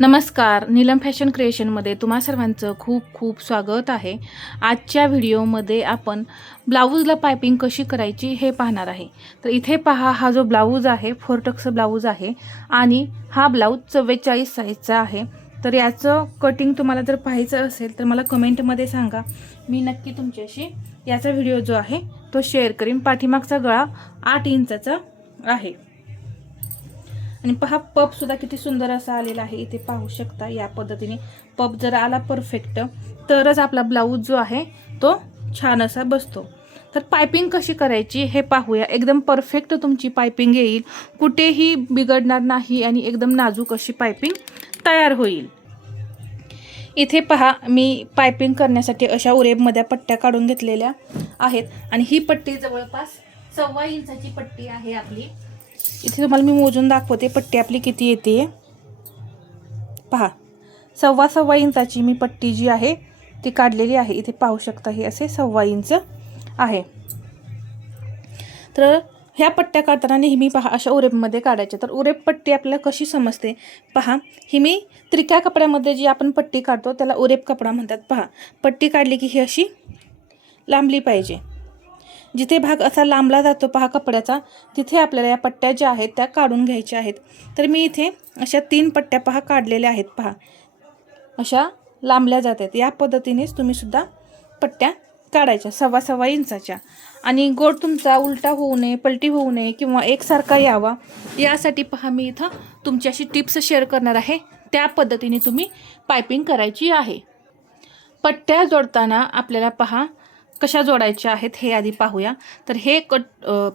नमस्कार नीलम फॅशन क्रिएशनमध्ये तुम्हा सर्वांचं खूप खूप स्वागत आहे. आजच्या व्हिडिओमध्ये आपण ब्लाऊजला पायपिंग कशी करायची हे पाहणार आहे. तर इथे पहा हा जो ब्लाऊज आहे फोरटक्स ब्लाऊज आहे आणि हा ब्लाऊज चव्वेचाळीस साईजचा आहे. तर याचं कटिंग तुम्हाला जर पाहायचं असेल तर मला कमेंटमध्ये सांगा. मी नक्की तुमच्याशी याचा व्हिडिओ जो आहे तो शेअर करीन. पाठीमागचा गळा आठ इंचाचा आहे. आणि पहा पप सुद्धा किती सुंदर असा आलेला आहे. इथे पाहू शकता या पद्धतीने. पप जर आला परफेक्ट तरच आपला ब्लाऊज जो आहे तो छान असा बसतो. तर पायपिंग कशी करायची हे पाहूया. एकदम परफेक्ट तुमची पायपिंग येईल. कुठेही बिघडणार नाही आणि एकदम नाजूक अशी पायपिंग तयार होईल. इथे पहा मी पायपिंग करण्यासाठी अशा उरेबमध्ये पट्ट्या काढून घेतलेल्या आहेत. आणि ही पट्टी जवळपास सव्वा इंचाची पट्टी आहे आपली. इथे तुम्हाला मी मोजून दाखवते पट्टी आपली किती येते. पहा सव्वा सव्वा इंचाची मी पट्टी जी आहे ती काढलेली आहे. इथे पाहू शकता हे असे सव्वा इंच आहे. तर ह्या पट्ट्या काढताना नेहमी पहा अशा उरेपमध्ये काढायच्या. तर उरेप पट्टी आपल्याला कशी समजते? पहा ही मी त्रिक्या कपड्यामध्ये जी आपण पट्टी काढतो त्याला उरेप कपडा म्हणतात. पहा पट्टी काढली की ही अशी लांबली पाहिजे. जिथे भाग असा लांबला जातो पहा कपड्याचा तिथे आपल्याला या पट्ट्या ज्या आहेत त्या काढून घ्यायच्या आहेत. तर मी इथे अशा तीन पट्ट्या पहा काढलेल्या आहेत पहा. अशा लांबल्या जातात या पद्धतीनेच तुम्हीसुद्धा पट्ट्या काढायच्या सव्वा सव्वा इंचाच्या. आणि गोड तुमचा उलटा होऊ नये पलटी होऊ नये किंवा एकसारखा यावा यासाठी पहा मी इथं तुमच्याशी टिप्स शेअर करणार आहे. त्या पद्धतीने तुम्ही पायपिंग करायची आहे. पट्ट्या जोडताना आपल्याला पहा कशा जोडायच्या आहेत हे आधी पाहूया. तर हे कट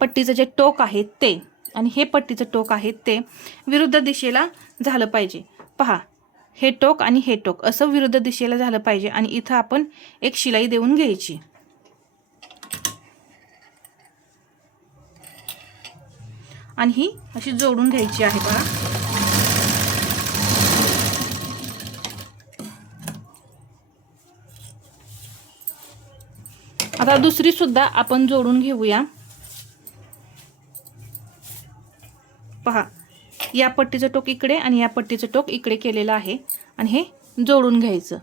पट्टीचं जे टोक आहे ते आणि हे पट्टीचं टोक आहे ते विरुद्ध दिशेला झालं पाहिजे. पहा हे टोक आणि हे टोक असं विरुद्ध दिशेला झालं पाहिजे आणि इथं आपण एक शिलाई देऊन घ्यायची. आणि ही अशी जोडून घ्यायची आहे बघा आता दुसरी सुद्धा आपण जोडून घेऊया. पहा या पट्टीचं टोक इकडे आणि या पट्टीचं टोक इकडे केलेलं आहे आणि हे जोडून घ्यायचं.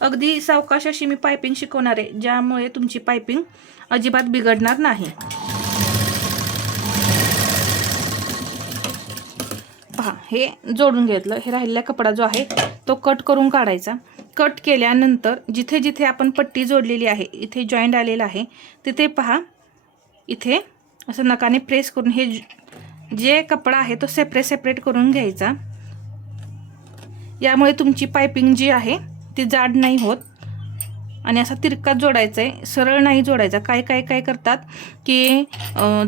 अगदी सावकाश अशी मी पायपिंग शिकवणार आहे ज्यामुळे तुमची पायपिंग अजिबात बिघडणार नाही पहा हे जोडून घेतलं. हे राहिलेला कपडा जो आहे तो कट करून काढायचा. कट केल्यानंतर जिथे जिथे आपण पट्टी जोडलेली आहे इथे जॉईंट आलेलं आहे तिथे पहा इथे असं नकाने प्रेस करून हे जे कपडा आहे तो सेपरेट सेपरेट करून घ्यायचा. यामुळे तुमची पायपिंग जी आहे ती जाड नाही होत. आणि असा तिरकात जोडायचा आहे सरळ नाही जोडायचा. काय काय काय करतात की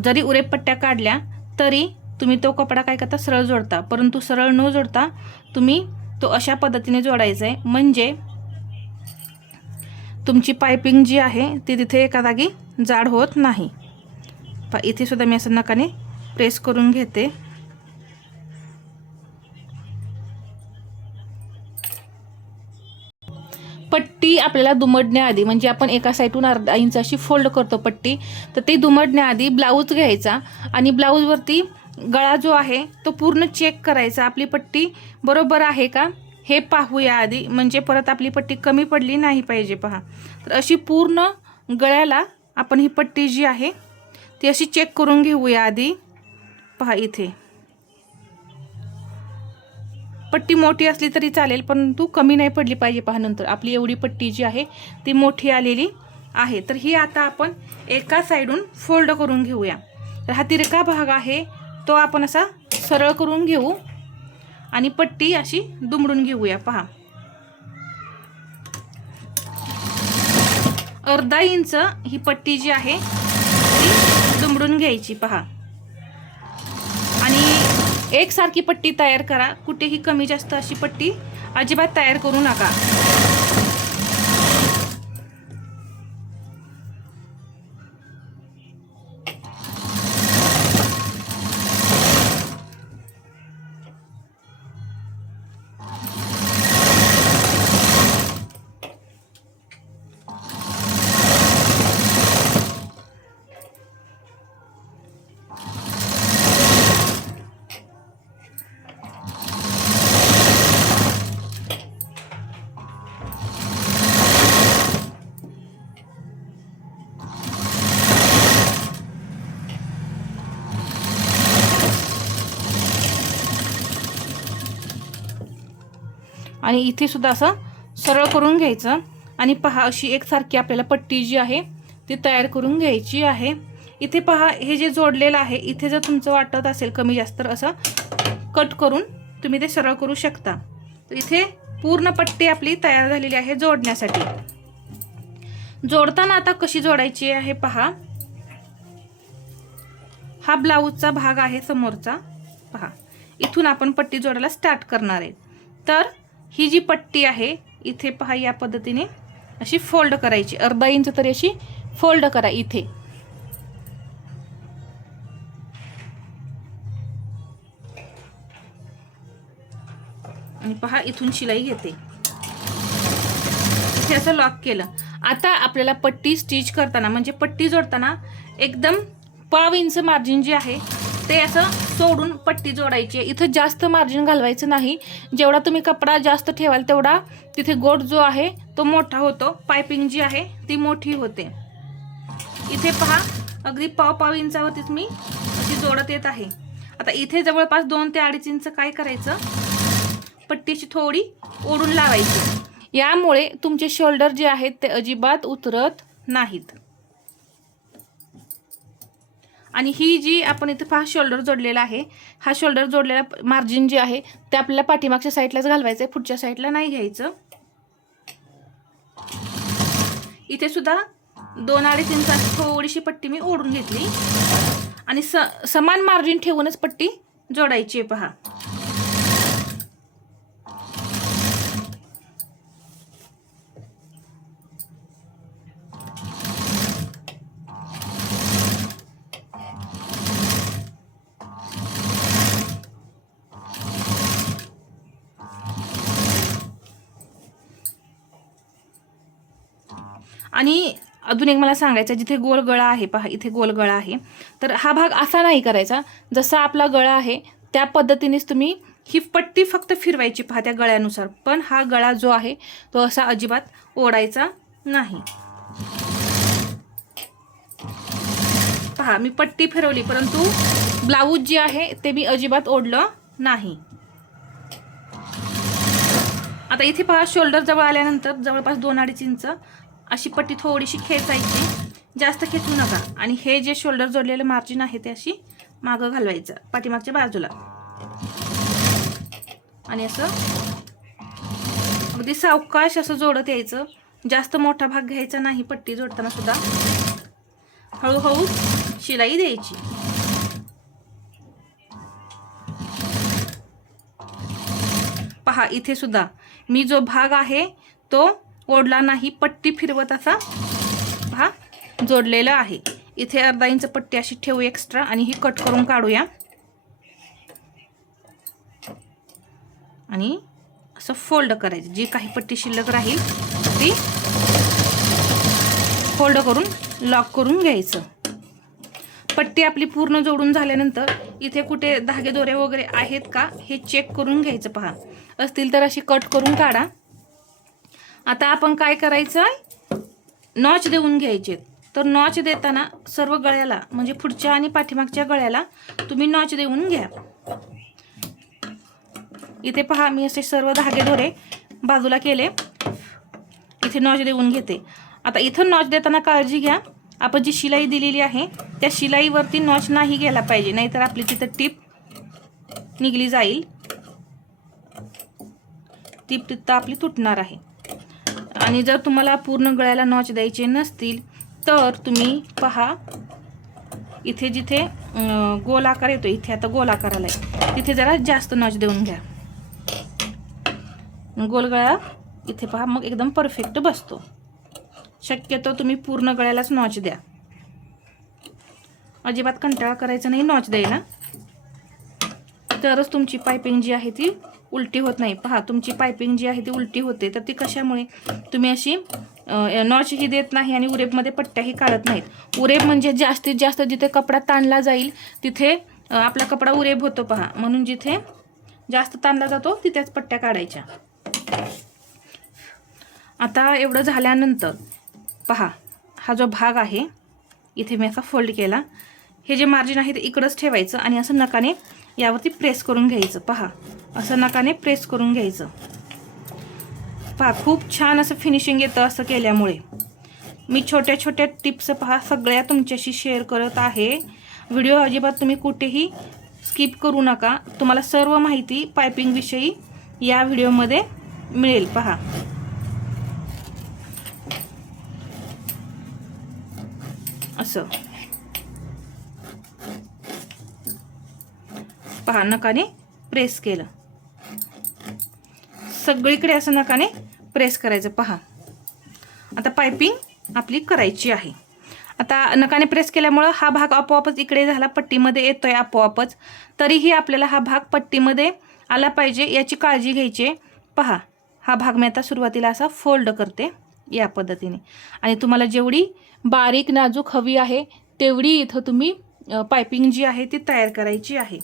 जरी उरेपट्ट्या काढल्या तरी तुम्ही तो कपडा काय करता? सरळ जोडता. परंतु सरळ न जोडता तुम्ही तो अशा पद्धतीने जोडायचा आहे म्हणजे तुमची पायपिंग जी आहे ती तिथे एका जागी जाड होत नाही. पा इथे सुद्धा मी असं नकाने प्रेस करून घेते. पट्टी आपल्याला दुमडण्याआधी म्हणजे आपण एका साईडून अर्धा इंच अशी फोल्ड करतो पट्टी तर ती दुमडण्याआधी ब्लाऊज घ्यायचा आणि ब्लाऊजवरती गळा जो आहे तो पूर्ण चेक करायचा. आपली पट्टी बरोबर आहे का? हे पाहूया आधी. म्हणजे परत आपली पट्टी कमी पडली नाही पाहिजे पहा. तर अशी पूर्ण गळ्याला आपण ही पट्टी जी आहे ती अशी चेक करून घेऊया आधी. पहा इथे. पट्टी मोठी असली तरी चालेल परंतु कमी नाही पडली पाहिजे पहा नंतर. आपली एवढी पट्टी जी आहे ती मोठी आलेली आहे. तर ही आता आपण एका साईडून फोल्ड करून घेऊया. तर हा तिरका भाग आहे तो आपण असा सरळ करून घेऊ आणि पट्टी अशी दुमडून घेऊया पहा. अर्धा इंच ही पट्टी जी आहे ती दुमडून घ्यायची पहा. आणि एकसारखी पट्टी तयार करा. कुठेही कमी जास्त अशी पट्टी अजिबात तयार करू नका. आणि इथे सुद्धा असं सरळ करून घ्यायचं. आणि पहा अशी एकसारखी आपल्याला पट्टी जी आहे ती तयार करून घ्यायची आहे. इथे पहा हे जे जोडलेलं आहे इथे जर तुमचं वाटत असेल कमी जास्त असं कट करून तुम्ही ते सरळ करू शकता. तर इथे पूर्ण पट्टी आपली तयार झालेली आहे जोडण्यासाठी. जोडताना आता कशी जोडायची आहे पहा. हा ब्लाऊजचा भाग आहे समोरचा. पहा. इथून आपण पट्टी जोडायला स्टार्ट करणार आहे. तर ही जी पट्टी आहे इथे पहा या पद्धतीने अशी फोल्ड करायची. अर्धा इंच तरी अशी फोल्ड करा इथे. आणि पहा इथून शिलाई घेते. इथे असं लॉक केलं. आता आपल्याला पट्टी स्टिच करताना म्हणजे पट्टी जोडताना एकदम पाव इंच मार्जिन जे आहे ते असं सोडून पट्टी जोडायची आहे. इथं जास्त मार्जिन घालवायचं नाही. जेवढा तुम्ही कपडा जास्त ठेवाल तेवढा तिथे गोट जो आहे तो मोठा होतो. पायपिंग जी आहे ती मोठी होते. इथे पहा अगदी पाव पाव इंचावरतीच मी अशी जोडत येत आहे. आता इथे जवळपास दोन ते अडीच इंच काय करायचं? पट्टीची थोडी ओढून लावायची. यामुळे तुमचे शोल्डर जे आहेत ते अजिबात उतरत नाहीत. आणि ही जी आपण इथे पहा शोल्डर जोडलेला आहे. हा शोल्डर जोडलेला मार्जिन जे आहे ते आपल्याला पाठीमागच्या साईडलाच घालवायचं आहे पुढच्या साईडला नाही घ्यायचं. इथे सुद्धा दोन अडीच इंचाची थोडीशी पट्टी मी ओढून घेतली. आणि स समान मार्जिन ठेवूनच पट्टी जोडायची आहे पहा. आणि अजून एक मला सांगायचं जिथे गोल गळा आहे पहा इथे गोल गळा आहे. तर हा भाग असा नाही करायचा जसा आपला गळा आहे त्या पद्धतीनेच तुम्ही ही पट्टी फक्त फिरवायची पहा त्या गळ्यानुसार. पण हा गळा जो आहे तो असा अजिबात ओढायचा नाही. पहा मी पट्टी फिरवली परंतु ब्लाऊज जे आहे ते मी अजिबात ओढलं नाही. आता इथे पहा शोल्डर जवळ आल्यानंतर जवळपास दोन अडीच इंच अशी पट्टी थोडीशी खेचायची. जास्त खेचू नका. आणि हे जे शोल्डर जोडलेलं मार्जिन आहे ते अशी मागं घालवायचं. पाठीमागच्या बाजूला. आणि असं अगदी सावकाश असं जोडत यायचं. जास्त मोठा भाग घ्यायचा नाही पट्टी जोडताना सुद्धा. हळूहळू शिलाई द्यायची. पहा इथे सुद्धा. मी जो भाग आहे तो ओढला नाही पट्टी फिरवत असा हा जोडलेला आहे. इथे अर्धा इंच पट्टी अशी ठेवू एक्स्ट्रा आणि ही कट करून काढूया. आणि असं फोल्ड करायचं. जी काही पट्टी शिल्लक राहील ती फोल्ड करून लॉक करून घ्यायचं. पट्टी आपली पूर्ण जोडून झाल्यानंतर इथे कुठे धागे दोरे वगैरे आहेत का हे चेक करून घ्यायचं पहा. असतील तर अशी कट करून काढा. आता आपण काय करायचं? नॉच देऊन घ्यायचे. तर नॉच देताना सर्व गळ्याला म्हणजे पुढच्या आणि पाठीमागच्या गळ्याला तुम्ही नॉच देऊन घ्या. इथे पहा मी असे सर्व धागे धोरे बाजूला केले. इथे नॉच देऊन घेते. आता इथं नॉच देताना काळजी घ्या. आपण जी शिलाई दिलेली आहे त्या शिलाईवरती नॉच नाही गेला पाहिजे. नाहीतर आपली तिथं टीप निघली जाईल. टीप तिथं आपली तुटणार आहे. आणि जर तुम्हाला पूर्ण गळ्याला नॉच द्यायचे नसतील तर तुम्ही पहा इथे जिथे गोल आकार येतो इथे आता गोल आकाराला तिथे जरा जास्त नॉच देऊन घ्या. गोल गळा इथे पहा मग एकदम परफेक्ट बसतो. शक्यतो तुम्ही पूर्ण गळ्यालाच नॉच द्या. अजिबात कंटाळा करायचा नाही नॉच द्यायला. तरच तुमची पायपिंग जी आहे ती उलटी होत नाही. पहा तुमची पायपिंग जी आहे ती उलटी होते. तर ती कशामुळे? तुम्ही अशी नॉच ही देत नाही आणि उरेबमध्ये पट्ट्याही काढत नाहीत. उरेब म्हणजे जास्तीत जास्त जिथे कपडा ताणला जाईल तिथे आपला कपडा उरेब होतो पहा. म्हणून जिथे जास्त ताणला जातो तिथेच पट्ट्या काढायच्या. आता एवढं झाल्यानंतर पहा हा जो भाग आहे इथे मी असा फोल्ड केला. हे जे मार्जिन आहे ते इकडंच ठेवायचं आणि असं नकाने यावरती प्रेस करून घ्यायचं. पहा. असं नकाने प्रेस करून घ्यायचं. पहा खूप छान असं फिनिशिंग येतं असं केल्यामुळे. मी छोट्या छोट्या टिप्स पहा सगळ्या तुमच्याशी शेअर करत आहे. व्हिडिओ अजिबात तुम्ही कुठेही स्किप करू नका. तुम्हाला सर्व माहिती पायपिंगविषयी या व्हिडिओमध्ये मिळेल. पहा. असं. पहा नकाने प्रेस केलं. सगळीकडे असं नकाने प्रेस करायचं. पहा. आता पायपिंग आपली करायची आहे. आता नकाने प्रेस केल्यामुळं हा भाग आपोआपच इकडे झाला पट्टीमध्ये येतोय आपोआपच. तरीही आपल्याला हा भाग पट्टीमध्ये आला पाहिजे याची काळजी घ्यायची आहे. पहा हा भाग मी आता सुरुवातीला असा फोल्ड करते या पद्धतीने. आणि तुम्हाला जेवढी बारीक नाजूक हवी आहे तेवढी इथं तुम्ही पायपिंग जी आहे ती तयार करायची आहे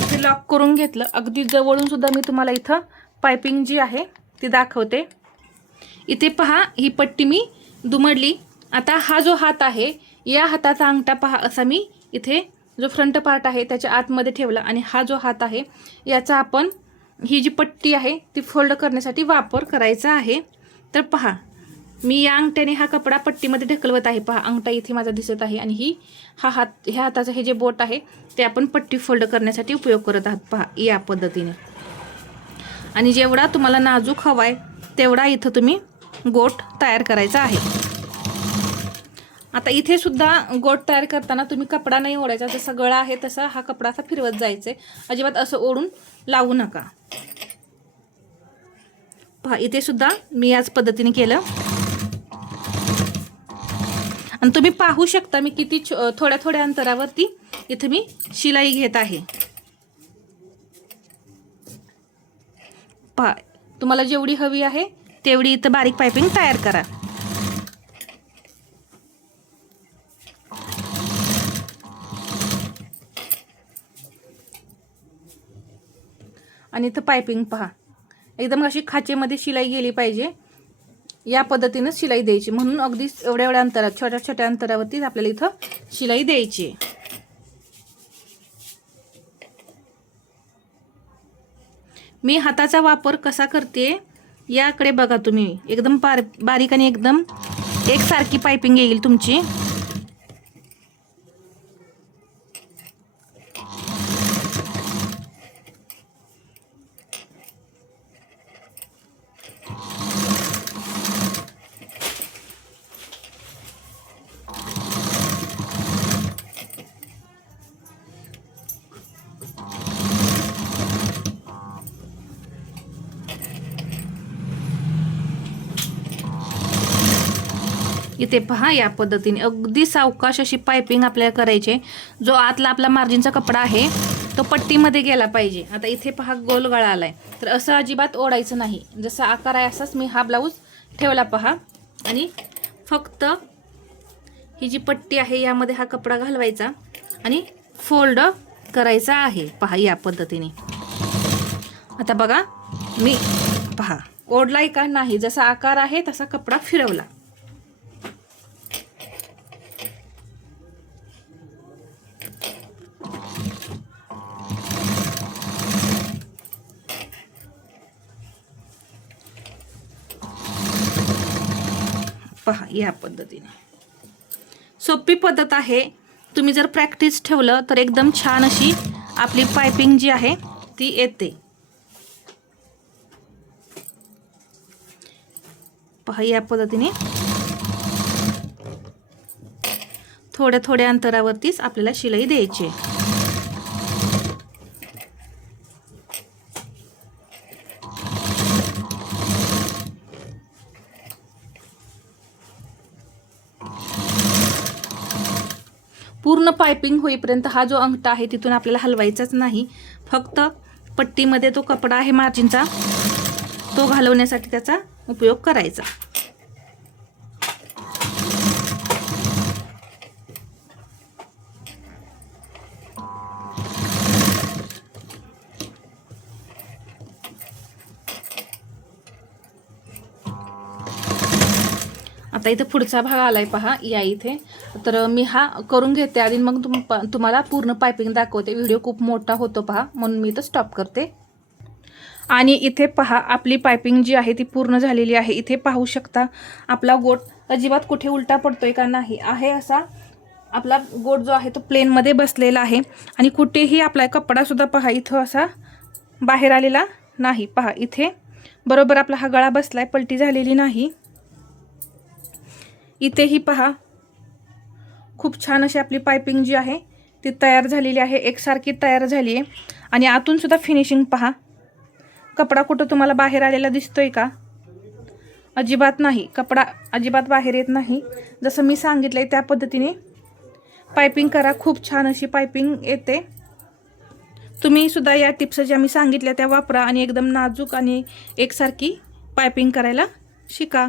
ते लॉक करून घेतलं. अगदी जवळून सुद्धा मी तुम्हाला इथं पायपिंग जी आहे ती दाखवते. इथे पहा ही पट्टी मी दुमडली. आता हा जो हात आहे या हाताचा अंगठा पहा असा मी इथे जो फ्रंट पार्ट आहे त्याच्या आतमध्ये ठेवला. आणि हा जो हात आहे याचा आपण ही जी पट्टी आहे ती फोल्ड करण्यासाठी वापर करायचा आहे. तर पहा मी या अंगठ्याने हा कपडा पट्टीमध्ये ढकलवत आहे. पहा अंगठा इथे माझा दिसत आहे आणि ही हा हात ह्या हाताचं हे जे बोट आहे ते आपण पट्टी फोल्ड करण्यासाठी उपयोग करत आहात. पहा या पद्धतीने. आणि जेवढा तुम्हाला नाजूक हवा आहे तेवढा इथं तुम्ही गोट तयार करायचा आहे. आता इथे सुद्धा गोट तयार करताना तुम्ही कपडा नाही ओढायचा. जसा गळा आहे तसा हा कपडा असा फिरवत जायचं आहे अजिबात असं ओढून लावू नका. पहा इथे सुद्धा मी याच पद्धतीने केलं. आणि तुम्ही पाहू शकता मी किती थोड्या थोड्या अंतरावरती इथे मी शिलाई घेत आहे. पहा तुम्हाला जेवढी हवी आहे तेवढी इथं बारीक पायपिंग तयार करा. आणि इथं पायपिंग पहा. एकदम अशी खाचेमध्ये शिलाई गेली पाहिजे. या पद्धतीनं शिलाई द्यायची. म्हणून अगदी एवढ्या एवढ्या अंतरात छोट्या छोट्या अंतरावरतीच आपल्याला इथं शिलाई द्यायची. मी हाताचा वापर कसा करते याकडे बघा तुम्ही. एकदम बार बारीक आणि एकदम एकसारखी पायपिंग येईल तुमची. इथे पहा या पद्धतीने. अगदी सावकाश अशी पायपिंग आपल्याला करायची जो आतला आपला मार्जिनचा कपडा आहे तो पट्टीमध्ये गेला पाहिजे. आता इथे पहा गोल गळा आलाय. तर असं अजिबात ओढायचं नाही. जसा आकार आहे असाच मी हा ब्लाऊज ठेवला पहा. आणि फक्त ही जी पट्टी आहे यामध्ये हा कपडा घालवायचा आणि फोल्ड करायचा आहे. पहा या पद्धतीने. आता बघा मी पहा ओढलाय का नाही? जसा आकार आहे तसा कपडा फिरवला. या पद्धतीने. सोपी पद्धत आहे. तुम्ही जर प्रॅक्टिस ठेवलं तर एकदम छान अशी आपली पायपिंग जी आहे ती येते. पहा या पद्धतीने थोड्या थोड्या अंतरावरतीच आपल्याला शिलाई द्यायची आहे होईपर्यंत हा जो अंगठा आहे तिथून आपल्याला हलवायचाच नाही. फक्त पट्टीमध्ये तो कपडा आहे मार्जिनचा तो घालवण्यासाठी त्याचा उपयोग करायचा. आता इथे पुढचा भाग आलाय पहा या इथे. तर मी हा करून घेते. आधी मग तुम प- तुम्हाला पूर्ण पायपिंग दाखवते. व्हिडिओ खूप मोठा होतो पहा म्हणून मी इथं स्टॉप करते. आणि इथे पहा आपली पायपिंग जी आहे ती पूर्ण झालेली आहे. इथे पाहू शकता आपला गोट अजिबात कुठे उलटा पडतोय का नाही आहे असा आपला गोट जो आहे तो प्लेनमध्ये बसलेला आहे. आणि कुठेही आपला कपडासुद्धा पहा इथं असा बाहेर आलेला नाही. पहा इथे बरोबर आपला हा गळा बसला आहे पलटी झालेली नाही. इथेही पहा. खूप छान अशी आपली पायपिंग जी आहे ती तयार झालेली आहे. एकसारखी तयार झाली आहे आणि आतूनसुद्धा फिनिशिंग पहा. कपडा कुठं तुम्हाला बाहेर आलेला दिसतोय का? अजिबात नाही. कपडा अजिबात बाहेर येत नाही. जसं मी सांगितलं आहे त्या पद्धतीने पायपिंग करा. खूप छान अशी पायपिंग येते. तुम्ही सुद्धा या टिप्स ज्या मी सांगितल्या त्या वापरा आणि एकदम नाजूक आणि एकसारखी पायपिंग करायला शिका.